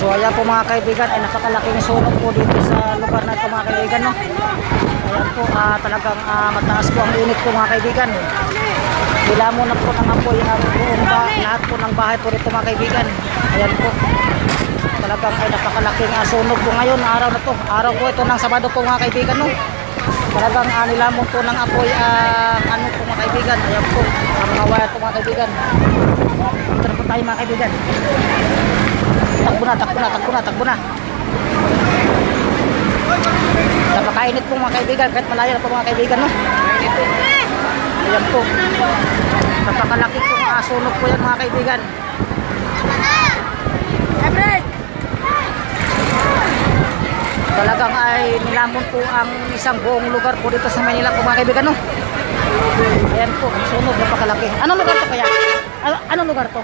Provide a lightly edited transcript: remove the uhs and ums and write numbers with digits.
So ayan po mga kaibigan, ay napakalaking sunog po dito sa lugar na ito mga kaibigan, no? Ayan po, talagang mataas po ang init po mga kaibigan. Dilamo na po ng apoy ang buong lahat po ng bahay po dito mga kaibigan. Ayan po, talagang ay napakalaking sunog po ngayon, araw na to. Araw po ito ng Sabado po mga kaibigan, no? Talagang nilamon po ng apoy ang ano po mga kaibigan. Ayan po, ang mga wire po mga kaibigan. Dito na po tayo mga kaibigan. Takbo na, takbo na, takbo na, takbo na. Napakainit po mga kaibigan, kahit malayo na po mga kaibigan, no? Ayan po, napakalaki po sunog po yan mga kaibigan. Talagang ay nilamon po ang isang buong lugar po dito sa Manila po mga kaibigan, no? Ayan po, sunog, napakalaki. Anong lugar to kaya? Anong lugar to?